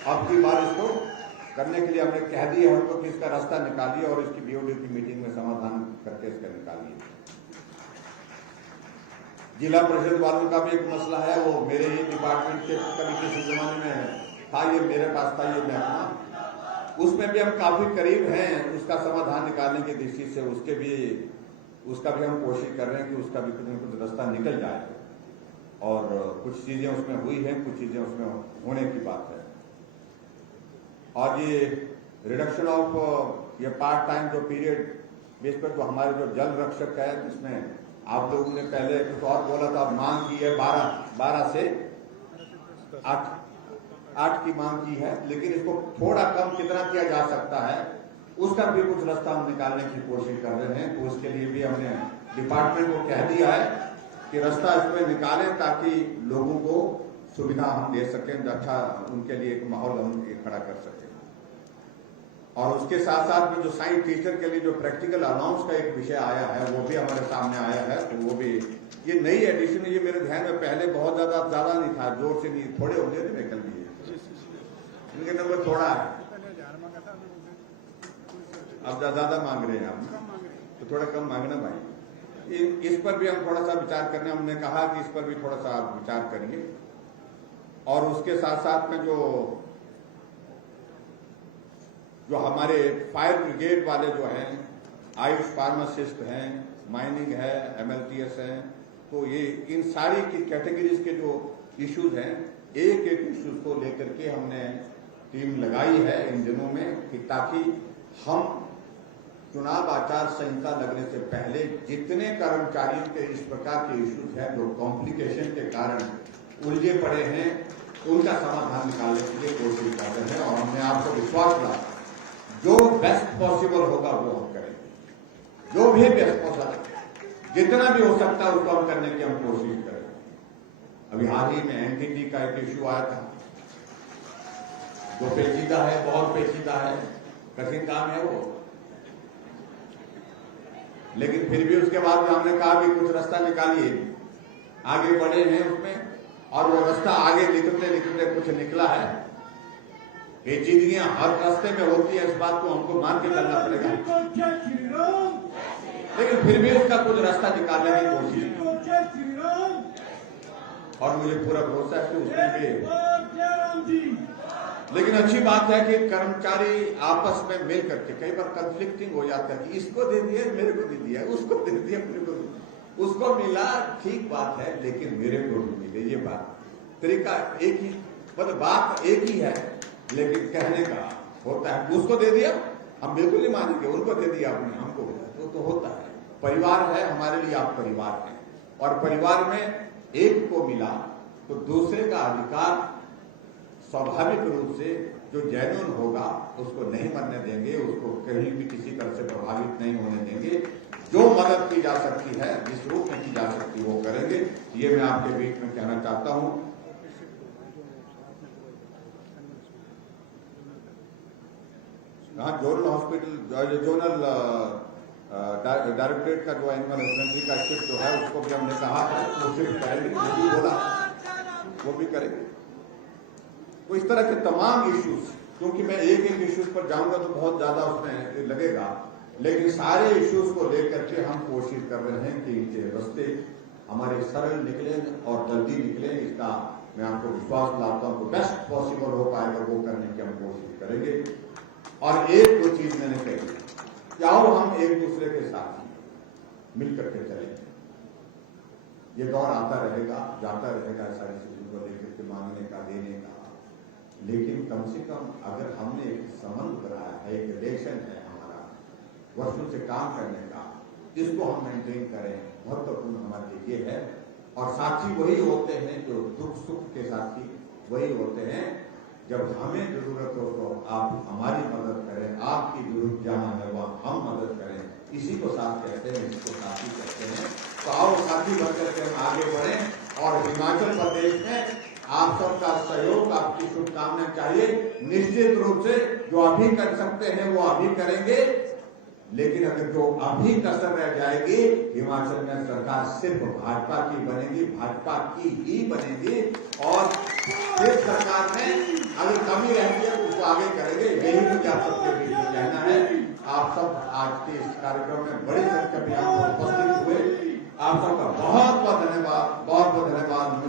अब की बार इसको करने के लिए हमने कह दिया है हमको कि इसका रास्ता निकालिए और इसकी BOD की मीटिंग में समाधान करके इसका निकालिए। जिला परिषद वालों का भी एक मसला है, वो मेरे ही डिपार्टमेंट के कभी किसी जमाने में था, ये मेरे पास था, ये महकमा, उसमें भी हम काफी करीब हैं उसका समाधान निकालने की दृष्टि से। उसका भी हम कोशिश कर रहे हैं कि उसका भी कुछ न कुछ रास्ता निकल जाए और कुछ चीजें उसमें हुई हैं, कुछ चीजें उसमें होने की बात है। और ये रिडक्शन ऑफ ये पार्ट टाइम जो पीरियड बेस पर जो हमारे जो जल रक्षक है, जिसमें आप लोगों ने पहले कुछ और बोला था, मांग की है 12 से 8 की मांग की है, लेकिन इसको थोड़ा कम कितना किया जा सकता है उसका भी कुछ रास्ता हम निकालने की कोशिश कर रहे हैं। तो उसके लिए भी हमने डिपार्टमेंट को कह दिया है कि रास्ता इसमें निकालें ताकि लोगों को सुविधा हम दे सकें, अच्छा उनके लिए एक माहौल हम खड़ा कर सकें। और उसके साथ साथ में जो साइंस टीचर के लिए जो प्रैक्टिकल अलाउंस का एक विषय आया है वो भी हमारे सामने आया है। तो वो भी ये नई एडिशन है, ये मेरे ध्यान में पहले बहुत ज्यादा नहीं था, जोर से नहीं, थोड़े होंगे थे निकल लिए, इनके नंबर थोड़ा है, अब ज्यादा मांग रहे हैं आप, तो थोड़ा कम मांगना भाई। इस पर भी हम थोड़ा सा विचार करने, हमने कहा कि इस पर भी थोड़ा सा आप विचार करिए। और उसके साथ साथ में जो हमारे फायर ब्रिगेड वाले जो हैं, आयुष फार्मासिस्ट हैं, माइनिंग है, MLTS हैं, तो ये इन सारी की कैटेगरीज के जो इश्यूज हैं, एक इश्यूज को लेकर के हमने टीम लगाई है इन दिनों में कि ताकि हम चुनाव आचार संहिता लगने से पहले जितने कर्मचारियों के इस प्रकार के इश्यूज हैं जो कॉम्प्लिकेशन के कारण उलझे पड़े हैं, उनका समाधान निकालने के लिए कोशिश कर रहे हैं। और हमने आपको विश्वास दिलाया जो बेस्ट पॉसिबल होगा वो हम करेंगे, जो भी बेस्ट पॉसिबल, जितना भी हो सकता है उसको हम करने की हम कोशिश करेंगे। अभी हाल ही में NTT का एक इश्यू आया था जो पेचीदा है, बहुत पेचीदा है, कठिन काम है वो, लेकिन फिर भी उसके बाद हमने कहा कि कुछ रास्ता निकालिए, आगे बढ़े हैं उसमें, और वो रास्ता आगे निकलते कुछ निकला है। पेचीदगियां हर रास्ते में होती है, इस बात को हमको मान के चलना पड़ेगा, लेकिन फिर भी उसका कुछ रास्ता निकालने की कोशिश है। और मुझे पूरा भरोसा है कि उसमें भी, लेकिन अच्छी बात है कि कर्मचारी आपस में मिल करके, कई बार कंफ्लिक्टिंग हो जाता है कि इसको दे दिया, मेरे को दे दिया, उसको दे दिया, मेरे को, उसको मिला, ठीक बात है, लेकिन मेरे को भी मिले, ये बात तरीका एक ही, मतलब बात एक ही है, लेकिन कहने का होता है। उसको दे दिया, हम बिल्कुल नहीं मानेंगे, उनको दे दिया आपने, हमको तो होता है। परिवार है, हमारे लिए आप परिवार हैं, और परिवार में एक को मिला तो दूसरे का अधिकार स्वाभाविक रूप से जो जेन्युइन होगा उसको नहीं मरने देंगे, उसको कहीं भी किसी तरह से प्रभावित नहीं होने देंगे। जो मदद की जा सकती है, जिस रूप में की जा सकती है वो करेंगे। ये मैं आपके बीच में कहना चाहता हूं। जोनल हॉस्पिटल, जोनल डायरेक्टरेट का जो एनिमल हस्बेंड्री का शिफ्ट जो है उसको भी हमने कहा है वो शिफ्ट करेंगे, वो भी बोला वो भी करेंगे। तो इस तरह के तमाम इश्यूज, क्योंकि मैं एक इश्यूज पर जाऊंगा तो बहुत ज्यादा उसमें लगेगा, लेकिन सारे इश्यूज को लेकर के हम कोशिश कर रहे हैं कि इनके रास्ते हमारे सरल निकले और जल्दी निकले। इसका मैं आपको विश्वास दिलाता हूं, बेस्ट पॉसिबल हो पाएगा वो करने की हम कोशिश करेंगे। और एक दो चीज मैंने कही, क्या हम एक दूसरे के साथ मिलकर के चलेंगे, ये दौर आता रहेगा, जाता रहेगा, सारी चीजों को लेकर के मांगने का, देने का। लेकिन कम से कम अगर हमने एक संबंध बनाया है, एक रिलेशन है हमारा वर्षों से काम करने का, इसको हम मेंटेन करें, महत्वपूर्ण हमारे लिए ये है। और साथी वही होते हैं जो दुख सुख के साथी वही होते हैं। जब हमें जरूरत हो तो आप हमारी मदद करें, आपकी जरूरत जहां है वहां हम मदद करें, इसी को साथ कहते हैं, इसको साथी कहते हैं। तो आओ साथी बनकर के हम आगे बढ़ें और हिमाचल प्रदेश में आप सबका सहयोग, आपकी शुभकामनाएं चाहिए। निश्चित रूप से जो अभी कर सकते हैं वो अभी करेंगे, लेकिन अगर जो अभी कसर रह जाएगी, हिमाचल में सरकार सिर्फ भाजपा की बनेगी, भाजपा की ही बनेगी। और इस सरकार में अगर कमी रहती है तो उसको आगे करेंगे। यही मुझे आप सबके बीच में कहना है। आप सब आज के इस कार्यक्रम में बड़ी संख्या में आप उपस्थित हुए, आप सबका बहुत बहुत धन्यवाद, बहुत बहुत धन्यवाद। नमस्कार।